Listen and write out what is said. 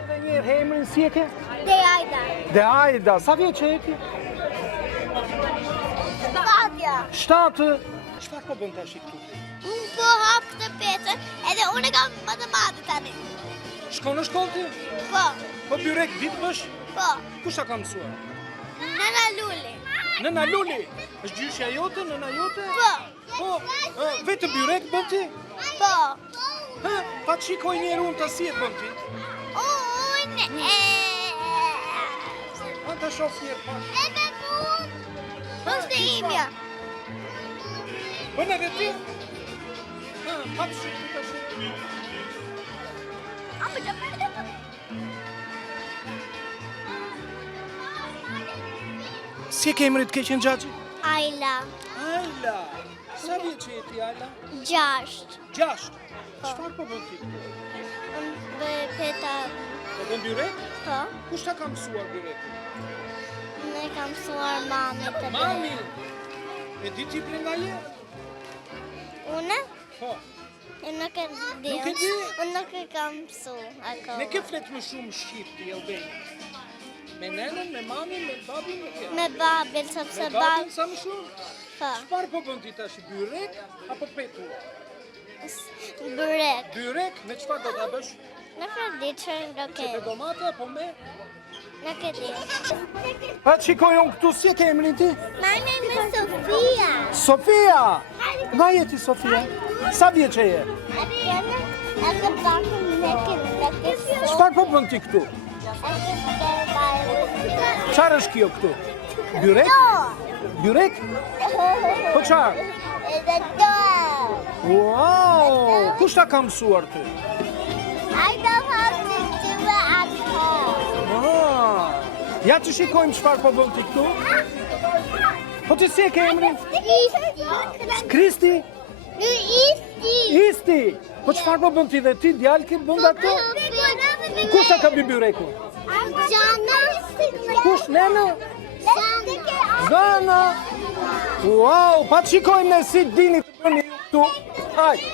Edhe njerë emrin si e ke? Dhe ajda. Dhe Ajda, sa vjeç që e ki? Katja. 7. Çfarë po bën tash këtu? Unë po hap këtë pecën, edhe unë kam matematikë tani. Shkon në shkollë ti? Po, Po byrek ditë bësh? po. Kush ta ka mësuar? Nana Luli. Nëna Luli. Është gjyshja jote, nëna jote? Po, Po, vetë byrek bën ti? po. Ha, pa të shikoj njerë unë të si e bën ti? Unë Ha, të shof njerë pa. Edhe unë. Është e imja. Bën edhe ti? Ha, pa të shikoj të shikoj. Ama da Si e ke emrit të keqen Gjaxhi? Ajla. Ajla. Sa vjeç je ti Ajla? 6. 6. Çfarë po bën ti? Peta. Po bën byrek? Po. Kush ta ka mësuar byrekun? Ne kam mësuar mami të Mami. E di ti brendaje? Unë? Po. E nuk e di. Nuk e di? Unë nuk e kam mësu akoma. Ne ke flet më shumë shqip ti Albania. Me nenën, me mamin, me babin, me kja? Me babin, sepse Me babin sa më shumë? Po. Çfarë po bën ti tash, byrek apo petur? Byrek. Byrek, me çfarë do ta bësh? Nuk e di çfarë do Me ke. domate apo me? Nuk e di. Pa shikoj unë këtu, si e ke emrin ti? My name is Sofia. Sofia! Nga je ti Sofia? Sa vjeç je? Çfarë po bën ti këtu? Çfarë është kjo këtu? Byrek? Byrek? Po çfarë? Wow! Kush ta ka mësuar ty? I don't have to do it at home. Ja të shikojmë çfarë po bën ti këtu. Po ti si e ke emrin? Kristi? Isti! Po çfarë po bën ti dhe ti, djalë ke bën nga këto? Kush ta ka bërë byrekun? Kush, nena? Zana! Wow, pa të shikojmë ne si dini të bëni ju këtu. Hajde!